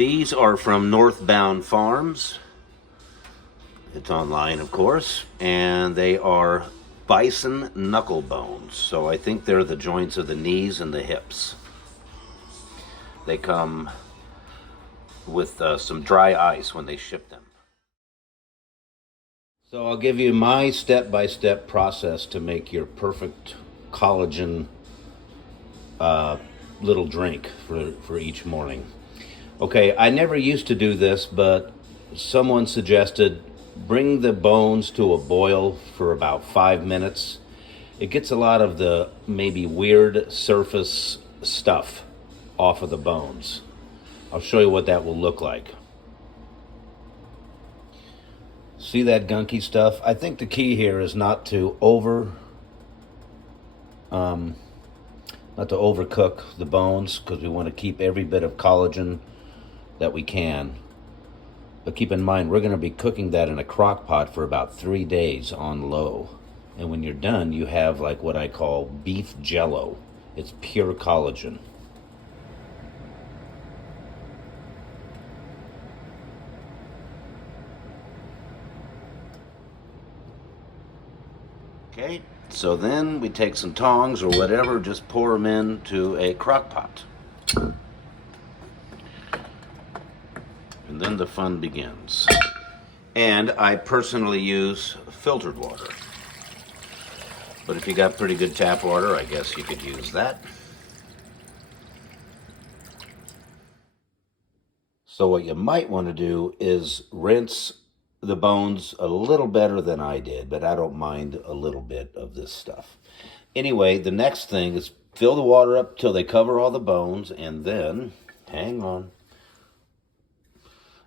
These are from Northbound Farms. It's online, of course, and they are bison knuckle bones. So I think they're the joints of the knees and the hips. They come with some dry ice when they ship them. So I'll give you my step-by-step process to make your perfect collagen little drink for each morning. Okay, I never used to do this, but someone suggested bring the bones to a boil for about 5 minutes. It gets a lot of the maybe weird surface stuff off of the bones. I'll show you what that will look like. See that gunky stuff? I think the key here is not to overcook the bones, because we want to keep every bit of collagen that we can. But keep in mind, we're going to be cooking that in a crock pot for about 3 days on low. And when you're done, you have like what I call beef jello. It's pure collagen. Okay, so then we take some tongs or whatever, just pour them into a crock pot. And then the fun begins. And I personally use filtered water. But if you got pretty good tap water, I guess you could use that. So what you might want to do is rinse the bones a little better than I did, but I don't mind a little bit of this stuff. Anyway, the next thing is fill the water up till they cover all the bones, and then, hang on,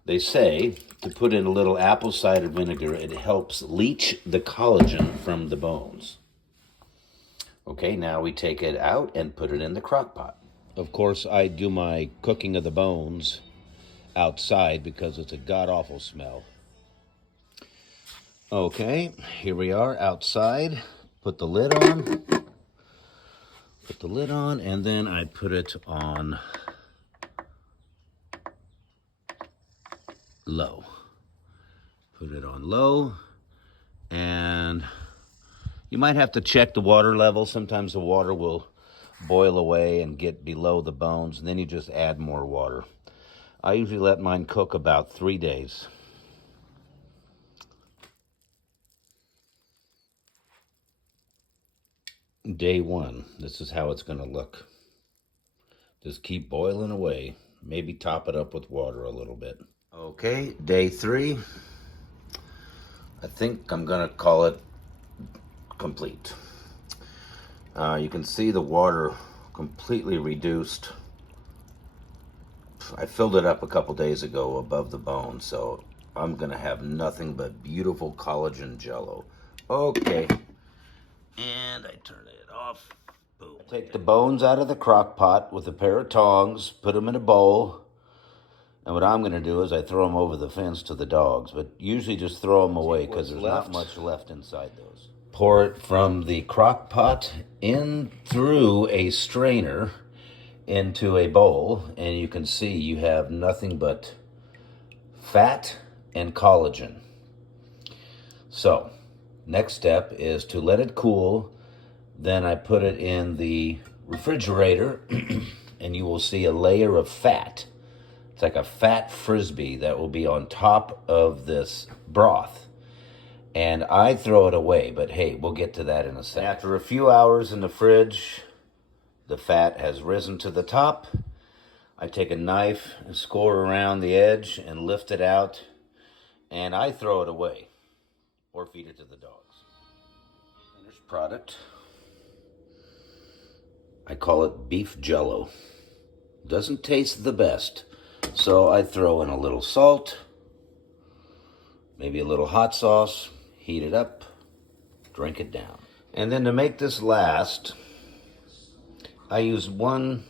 they say to put in a little apple cider vinegar. It helps leach the collagen from the bones. Okay, now we take it out and put it in the crock pot. Of course, I do my cooking of the bones outside because it's a god-awful smell. Okay, here we are outside. Put the lid on. Put the lid on, and then I put it on low. Put it on low, and you might have to check the water level. Sometimes the water will boil away and get below the bones, and then you just add more water. I usually let mine cook about 3 days. Day 1, this is how it's going to look. Just keep boiling away. Maybe top it up with water a little bit. Okay, day 3. I think I'm going to call it complete. You can see the water completely reduced. I filled it up a couple days ago above the bone, so I'm going to have nothing but beautiful collagen jello. Okay. And I turn it off. Boom. Take the bones out of the crock pot with a pair of tongs, put them in a bowl, and what I'm going to do is I throw them over the fence to the dogs, but usually just throw them away because there's not much left inside those. Pour it from the crock pot in through a strainer into a bowl, and you can see you have nothing but fat and collagen. So, next step is to let it cool. Then I put it in the refrigerator and you will see a layer of fat. It's like a fat frisbee that will be on top of this broth. And I throw it away, but hey, we'll get to that in a second. After a few hours in the fridge, the fat has risen to the top. I take a knife and score around the edge and lift it out, and I throw it away or feed it to the dogs. Finished product. I call it beef jello. Doesn't taste the best, so I throw in a little salt, maybe a little hot sauce, heat it up, drink it down. And then to make this last, I use 1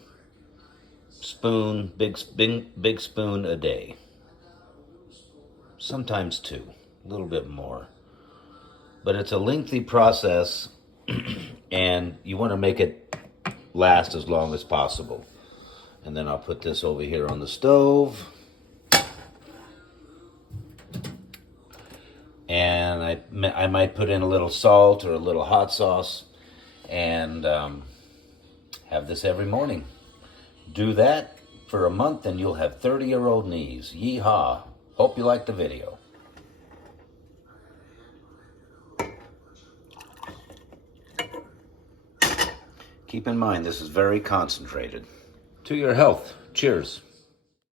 spoon, big spoon a day. Sometimes 2, a little bit more. But it's a lengthy process, and you want to make it last as long as possible. And then I'll put this over here on the stove. And I might put in a little salt or a little hot sauce and have this every morning. Do that for a month and you'll have 30-year-old knees. Yeehaw. Hope you liked the video. Keep in mind, this is very concentrated. To your health. Cheers.